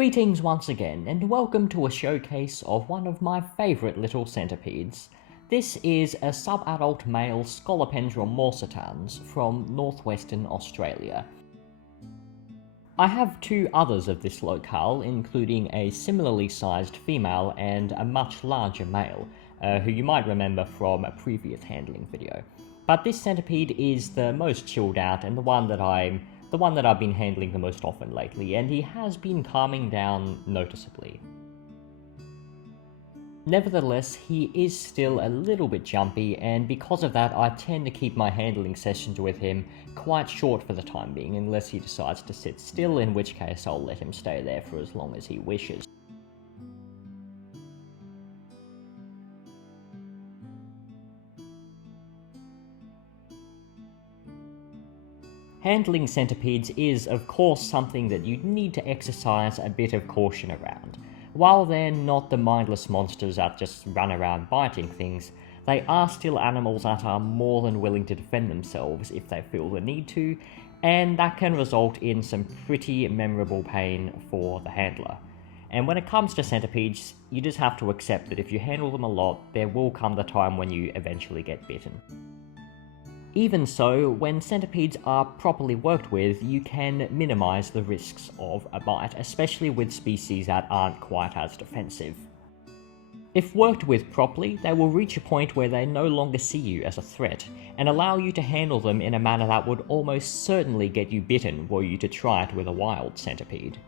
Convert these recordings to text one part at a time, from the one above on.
Greetings once again, and welcome to a showcase of one of my favourite little centipedes. This is a sub-adult male Scolopendra morsitans from northwestern Australia. I have two others of this locale, including a similarly sized female and a much larger male, who you might remember from a previous handling video. But this centipede is the most chilled out and the one that I've been handling the most often lately, and he has been calming down noticeably. Nevertheless, he is still a little bit jumpy, and because of that I tend to keep my handling sessions with him quite short for the time being, unless he decides to sit still, in which case I'll let him stay there for as long as he wishes. Handling centipedes is, of course, something that you need to exercise a bit of caution around. While they're not the mindless monsters that just run around biting things, they are still animals that are more than willing to defend themselves if they feel the need to, and that can result in some pretty memorable pain for the handler. And when it comes to centipedes, you just have to accept that if you handle them a lot, there will come the time when you eventually get bitten. Even so, when centipedes are properly worked with, you can minimise the risks of a bite, especially with species that aren't quite as defensive. If worked with properly, they will reach a point where they no longer see you as a threat, and allow you to handle them in a manner that would almost certainly get you bitten were you to try it with a wild centipede.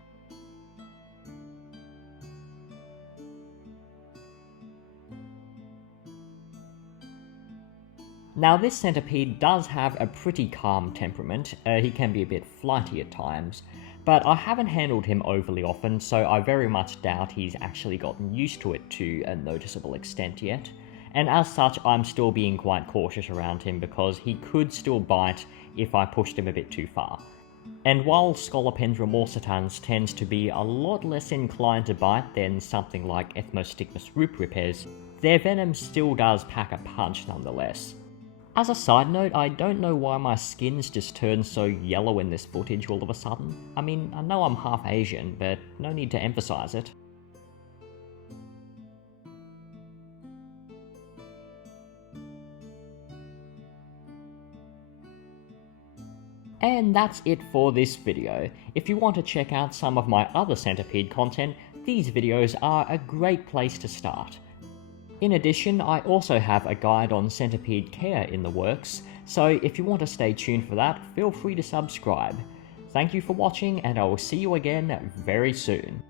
Now, this centipede does have a pretty calm temperament. He can be a bit flighty at times, but I haven't handled him overly often, so I very much doubt he's actually gotten used to it to a noticeable extent yet. And as such, I'm still being quite cautious around him because he could still bite if I pushed him a bit too far. And while Scolopendra morsitans tends to be a lot less inclined to bite than something like Ethmostigmus rupripes, their venom still does pack a punch nonetheless. As a side note, I don't know why my skin's just turned so yellow in this footage all of a sudden. I mean, I know I'm half Asian, but no need to emphasize it. And that's it for this video. If you want to check out some of my other centipede content, these videos are a great place to start. In addition, I also have a guide on centipede care in the works, so if you want to stay tuned for that, feel free to subscribe. Thank you for watching, and I will see you again very soon.